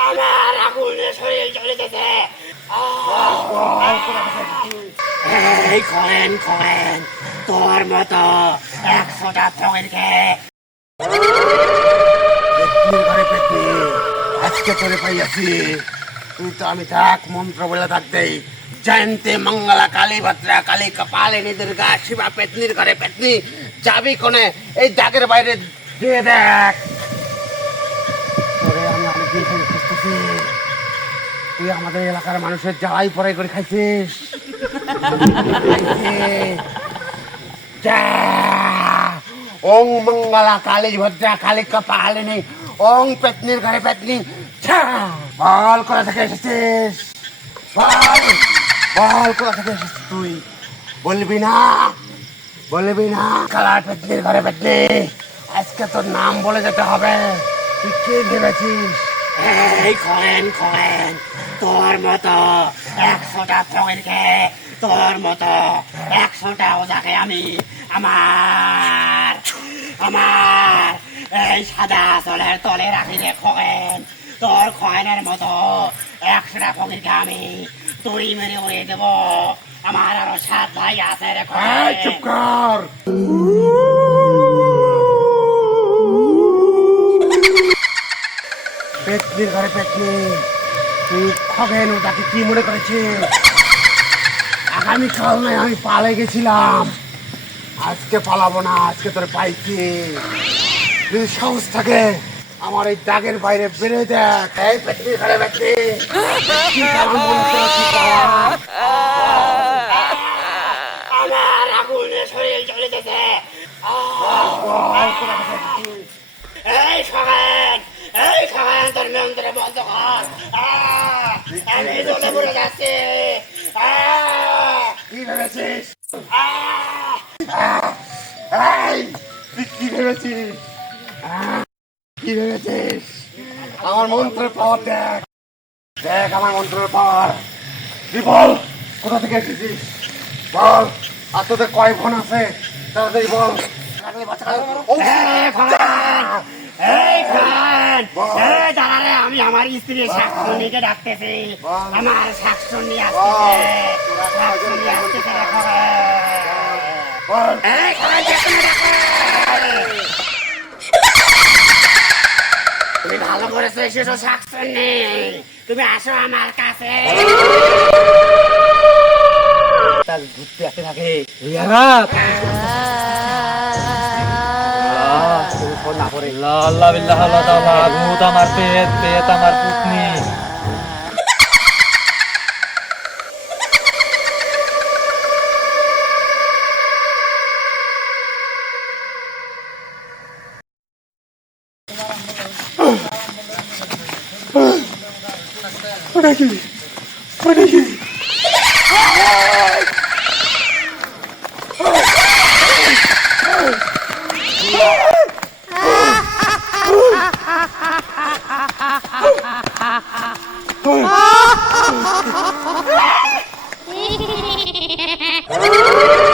আমার আগুনে শরীর জ্বলিতেছে এই খয়েন খয়েন তোর মতো একশোটা ফকিরকে ঘরে পেটনি আজকে তোরে পাইয়াছি, তুই তো আমি থাক মন্ত্র বলে থাকতেই জয়ন্তী মঙ্গলা কালী ভদ্রা কালী কপালিনী দুর্গা শিবা পেতনির ঘরে পেতনি, যাবি কোনে? এই দাগের বাইরে দিয়ে দেখ। তুই আমাদের এলাকার মানুষের জ্বালাই করে খাইছিস। ওং মঙ্গলা কালী ভদ্রা কালী কপালিনী ওং পেতনির ঘরে পেতনি। বল কোথা থেকে এসেছিস? বল। বল, কোথা তুই? বলবি না বলবি না। কালার পেতনির ঘরে পেতনি আজকে তোর নাম বলে যেতে হবে। তুই কে ভেবেছিস? এই খয়েন খয়েন, তোর মতো একশোটা ফকিরকে তোর মতো একশোটা ওজাকে আমি, আমার আমার এই সাদা চলের তলে রাখি রে খয়েন। তোর খয়েনের মতো একশোটা ফকিরকে আমি তুই মেরে উড়িয়ে দেবো। আমার আরও সাত ভাই আছে রে চুপ কর। পেটনির ঘরে পেটনি তুই খবেন ওটাকে কি মনে করেছিস? আগামীকাল নয়, আমি পালে গেছিলাম। আজকে পালাবো না, আজকে তোর পাইছি। যদি সাহস থাকে আমার এই দাগের বাইরে বেড়ে দেখ। এই ঘরে? আমার আগুনে শরীর জ্বলিতেছে এই এই তোর বন্ধ কর। আমি জ্বলে পড়ে যাচ্ছি। কি ভেবেছিস? তুই কি ভেবেছিস? কি ভেবেছিস? আমার মন্ত্রের পাওয়ার দেখ। দেখ আমার মন্ত্রের পাওয়ার। তুই বল কোথা থেকে এসেছিস? বল আর তোদের কয় ফোন আছে? তাড়াতাড়ি বল। আমি আমার স্ত্রী শাকসুনিকে ডাকতেছি। আমার শাকসুনি। আসতেছে তোরা করে কয়জন তো সাকসেস দেখুন তুমি ভালো আসো আমার কাছে। তার ঘুরতে আসতে থাকে। আল্লাহ বিল্লাহ আল্লাহ তাআলা ভূত আমার পেট পেট আমার পুতনি। ওটা কি ওটা কি Oh!